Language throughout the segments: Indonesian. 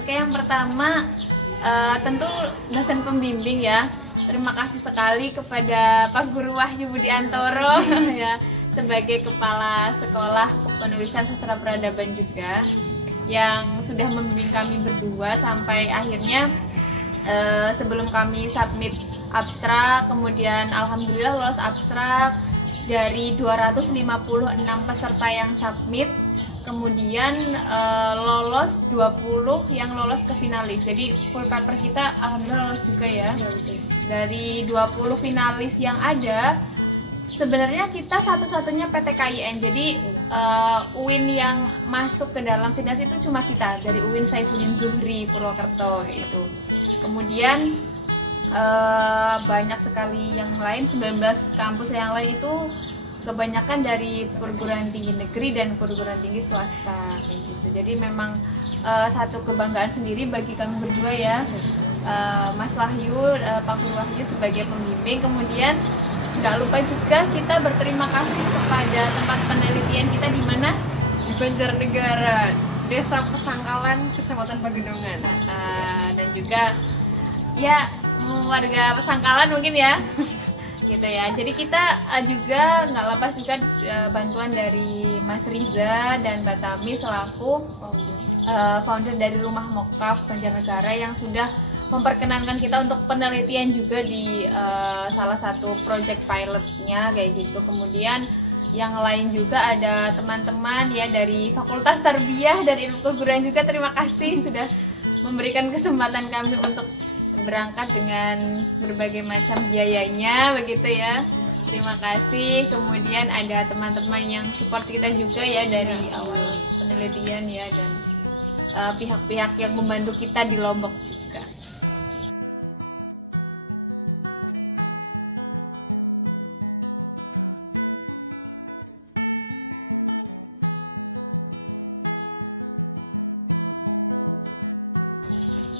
Oke, yang pertama tentu dosen pembimbing ya. Terima kasih sekali kepada Pak Guru Wahyu Budiantoro ya, sebagai Kepala Sekolah Penulisan Sastra Peradaban juga, yang sudah membimbing kami berdua sampai akhirnya sebelum kami submit abstrak, kemudian alhamdulillah lolos abstrak dari 256 peserta yang submit. Kemudian lolos 20 yang lolos ke finalis. Jadi full paper kita alhamdulillah lolos juga ya. Dari 20 finalis yang ada, sebenarnya kita satu-satunya PTKIN. Jadi UIN yang masuk ke dalam finalis itu cuma kita, dari UIN Saifuddin Zuhri Purwokerto gitu. Kemudian banyak sekali yang lain, 19 kampus yang lain itu kebanyakan dari perguruan tinggi negeri dan perguruan tinggi swasta kayak gitu. Jadi memang satu kebanggaan sendiri bagi kami berdua ya, Mas Wahyu, Pak Guru Wahyu sebagai pembimbing. Kemudian nggak lupa juga kita berterima kasih kepada tempat penelitian kita di mana, di Banjarnegara, Desa Pesangkalan, Kecamatan Pagendongan. Dan juga ya warga Pesangkalan mungkin ya. Gitu ya. Jadi kita juga nggak lepas juga bantuan dari Mas Riza dan Mbak Tami selaku founder dari Rumah Mokaf Banjarnegara yang sudah memperkenankan kita untuk penelitian juga di salah satu project pilotnya kayak gitu. Kemudian yang lain juga ada teman-teman ya dari Fakultas Tarbiyah dan Ilmu Keguruan juga, terima kasih sudah memberikan kesempatan kami untuk berangkat dengan berbagai macam biayanya begitu ya. Terima kasih. Kemudian ada teman-teman yang support kita juga ya dari awal penelitian ya, dan pihak-pihak yang membantu kita di Lombok juga.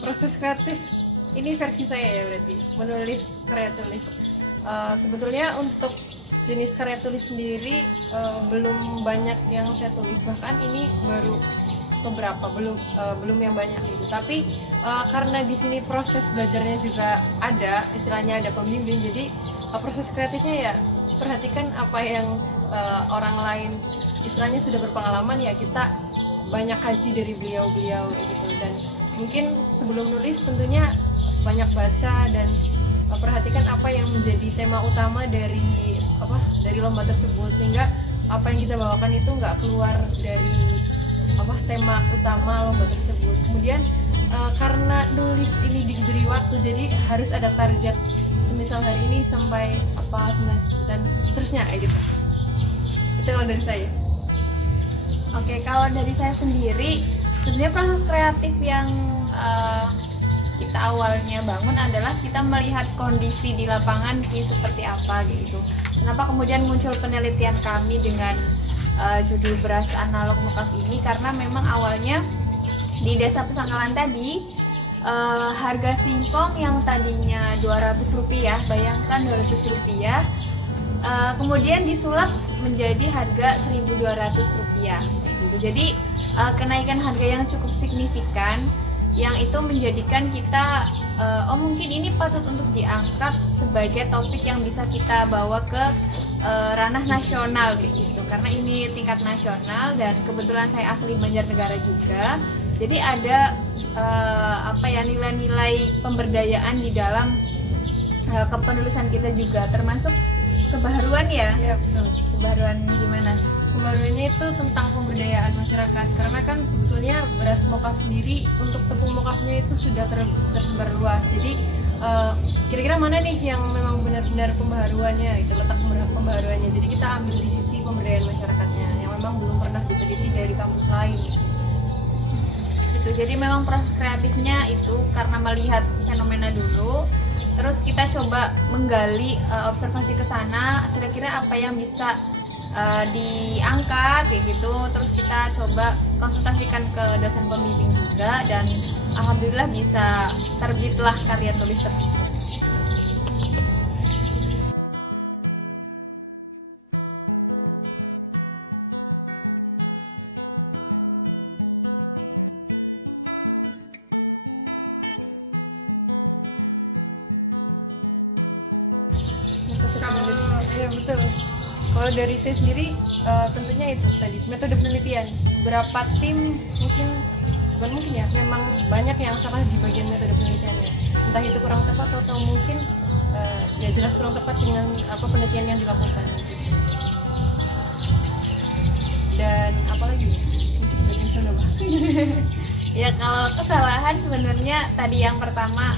Proses kreatif ini versi saya ya, berarti menulis karya tulis. Sebetulnya untuk jenis karya tulis sendiri belum banyak yang saya tulis, bahkan ini baru beberapa, belum yang banyak gitu. Tapi karena di sini proses belajarnya juga ada, istilahnya ada pembimbing, jadi proses kreatifnya ya perhatikan apa yang orang lain istilahnya sudah berpengalaman, ya kita banyak kaji dari beliau-beliau gitu. Dan mungkin sebelum nulis tentunya banyak baca dan perhatikan apa yang menjadi tema utama dari lomba tersebut, sehingga apa yang kita bawakan itu nggak keluar dari tema utama lomba tersebut. Kemudian karena nulis ini diberi waktu, jadi harus ada target, semisal hari ini sampai dan seterusnya kayak gitu. Itu kalau dari saya. Oke, kalau dari saya sendiri, sebenarnya proses kreatif yang kita awalnya bangun adalah kita melihat kondisi di lapangan sih seperti apa gitu. Kenapa kemudian muncul penelitian kami dengan judul Beras Analog Mokaf ini, karena memang awalnya di Desa Pesangkalan tadi harga singkong yang tadinya Rp200, bayangkan Rp200, kemudian disulap menjadi harga Rp1.200 gitu. Jadi kenaikan harga yang cukup signifikan, yang itu menjadikan kita mungkin ini patut untuk diangkat sebagai topik yang bisa kita bawa ke ranah nasional kayak gitu, karena ini tingkat nasional dan kebetulan saya asli Banjarnegara juga. Jadi ada nilai-nilai pemberdayaan di dalam kepenulisan kita juga, termasuk kebaharuan ya. Ya, betul. Kebaharuan gimana? Kebaruannya itu tentang pemberdayaan masyarakat, karena kan sebetulnya beras mokaf sendiri untuk tepung mokafnya itu sudah tersebar luas. Jadi kira-kira mana nih yang memang benar-benar pembaharuannya, itu letak pembaharuannya. Jadi kita ambil di sisi pemberdayaan masyarakatnya yang memang belum pernah diteliti dari kampus lain. Itu jadi memang proses kreatifnya itu karena melihat fenomena dulu, terus kita coba menggali observasi ke sana, kira-kira apa yang bisa diangkat kayak gitu. Terus kita coba konsultasikan ke dosen pembimbing juga, dan alhamdulillah bisa terbitlah karya tulis tersebut. Iya betul. Kalau dari saya sendiri tentunya itu tadi metode penelitian. Beberapa tim mungkin bukan mungkin ya, memang banyak yang salah di bagian metode penelitiannya. Entah itu kurang tepat atau mungkin ya jelas kurang tepat dengan apa penelitian yang dilakukan. Gitu. Dan apalagi mungkin dari sana Ya kalau kesalahan sebenarnya tadi yang pertama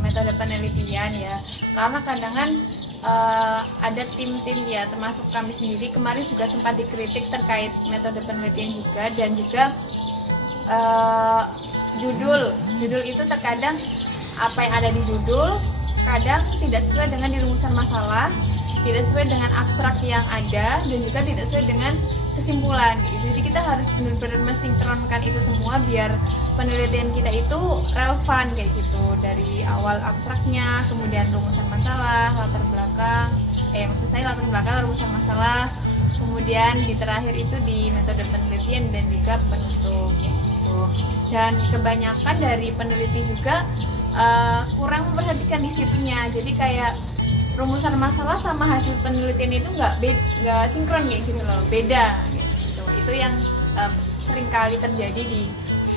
metode penelitian ya, karena kadang-kadang ada tim-tim ya, termasuk kami sendiri kemarin juga sempat dikritik terkait metode penelitian juga, dan juga judul itu terkadang apa yang ada di judul kadang tidak sesuai dengan dirumusan masalah, tidak sesuai dengan abstrak yang ada, dan juga tidak sesuai dengan kesimpulan gitu. Jadi kita harus benar-benar mensinkronkan itu semua biar penelitian kita itu relevan kayak gitu, dari awal abstraknya, kemudian rumusan masalah, latar belakang, maksud saya latar belakang, rumusan masalah, kemudian di terakhir itu di metode penelitian dan juga penutup kayak gitu. Dan kebanyakan dari peneliti juga kurang memperhatikan di situnya, jadi kayak rumusan masalah sama hasil penelitian itu nggak sinkron kayak gitu loh, beda gitu. Itu yang sering kali terjadi di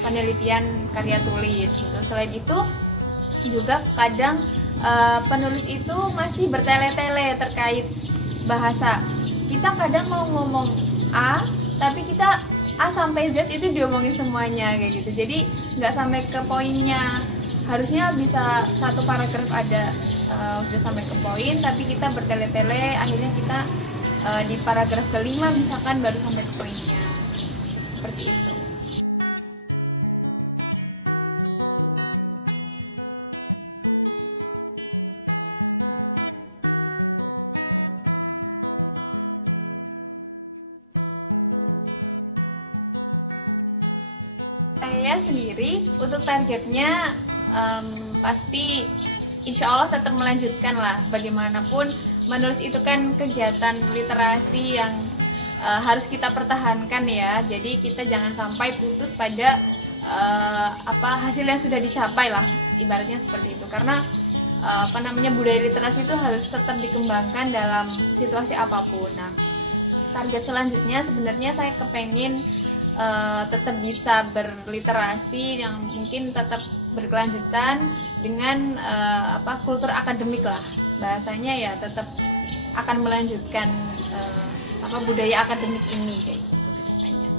penelitian karya tulis gitu. Selain itu juga kadang penulis itu masih bertele-tele terkait bahasa. Kita kadang mau ngomong A, tapi kita A sampai Z itu diomongin semuanya kayak gitu, jadi nggak sampai ke poinnya. Harusnya bisa satu paragraf ada udah sampai ke poin, tapi kita bertele-tele, akhirnya kita di paragraf kelima misalkan baru sampai ke poinnya, seperti itu. Saya sendiri untuk targetnya pasti insya Allah tetap melanjutkan lah. Bagaimanapun menulis itu kan kegiatan literasi yang harus kita pertahankan ya. Jadi kita jangan sampai putus pada hasil yang sudah dicapai lah, ibaratnya seperti itu. Karena budaya literasi itu harus tetap dikembangkan dalam situasi apapun. Nah, target selanjutnya sebenarnya saya kepengen tetap bisa berliterasi yang mungkin tetap berkelanjutan dengan kultur akademik lah, bahasanya ya tetap akan melanjutkan budaya akademik ini kayak gitu kedepannya.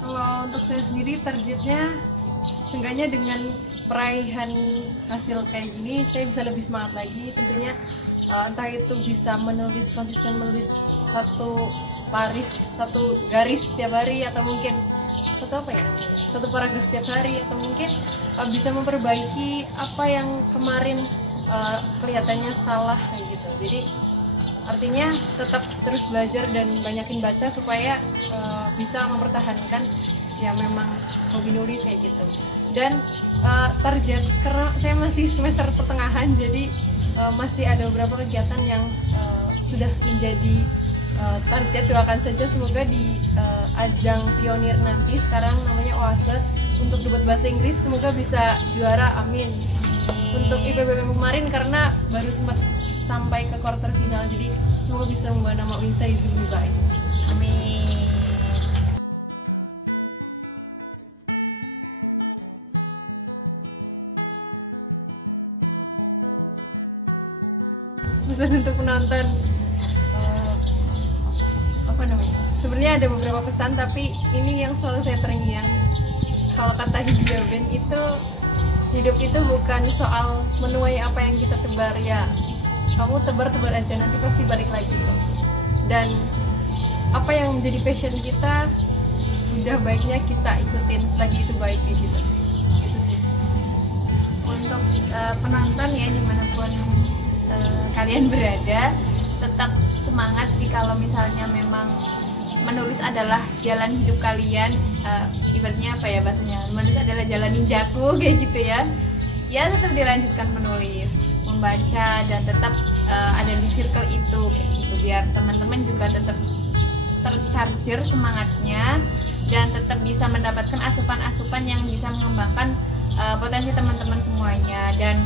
Kalau untuk saya sendiri targetnya seenggaknya dengan peraihan hasil kayak gini saya bisa lebih semangat lagi tentunya, entah itu bisa konsisten menulis satu garis setiap hari, atau mungkin satu paragraf setiap hari, atau mungkin bisa memperbaiki apa yang kemarin kelihatannya salah kayak gitu. Jadi artinya tetap terus belajar dan banyakin baca supaya bisa mempertahankan ya memang hobi nulis kayak gitu. Dan target, karena saya masih semester pertengahan, jadi masih ada beberapa kegiatan yang sudah menjadi target. Doakan saja semoga di ajang pionir nanti, sekarang namanya OASE, untuk debat bahasa Inggris semoga bisa juara, amin. Untuk IPBM kemarin karena baru sempat sampai ke quarter final, jadi semoga bisa membawa nama Winsaizu lebih baik, amin. Pesan untuk penonton, sebenarnya ada beberapa pesan, tapi ini yang selalu saya terngiang. Kalau kata Hijaben itu, hidup itu bukan soal menuai apa yang kita tebar ya. Kamu tebar aja, nanti pasti balik lagi kok. Dan apa yang menjadi passion kita, udah baiknya kita ikutin selagi itu baik gitu. Gitu sih. Untuk penonton ya, dimanapun kalian berada, tetap semangat sih. Kalau misalnya memang menulis adalah jalan hidup kalian, ibaratnya apa ya bahasanya, menulis adalah jalan ninjaku kayak gitu ya, ya tetap dilanjutkan menulis, membaca, dan tetap ada di circle itu kayak gitu, biar teman-teman juga tetap tercharger semangatnya dan tetap bisa mendapatkan asupan-asupan yang bisa mengembangkan potensi teman-teman semuanya. Dan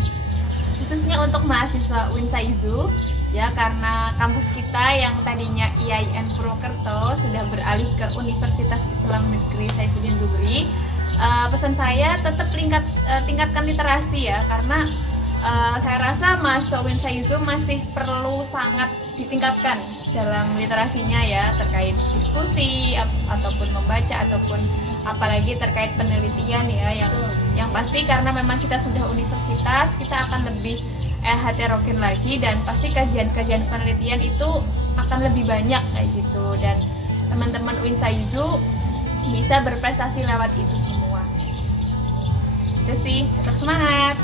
khususnya untuk mahasiswa Winsaizu ya, karena kampus kita yang tadinya IAIN Purwokerto sudah beralih ke Universitas Islam Negeri Saifuddin Zuhri. Pesan saya tetap tingkatkan literasi ya, karena saya rasa mahasiswa Winsaizu masih perlu sangat ditingkatkan dalam literasinya ya, terkait diskusi ataupun membaca ataupun apalagi terkait penelitian ya, yang pasti karena memang kita sudah universitas, kita akan lebih heterogen lagi, dan pasti kajian-kajian penelitian itu akan lebih banyak kayak gitu, dan teman-teman Winsaizu bisa berprestasi lewat itu semua. Itu sih, tetap semangat.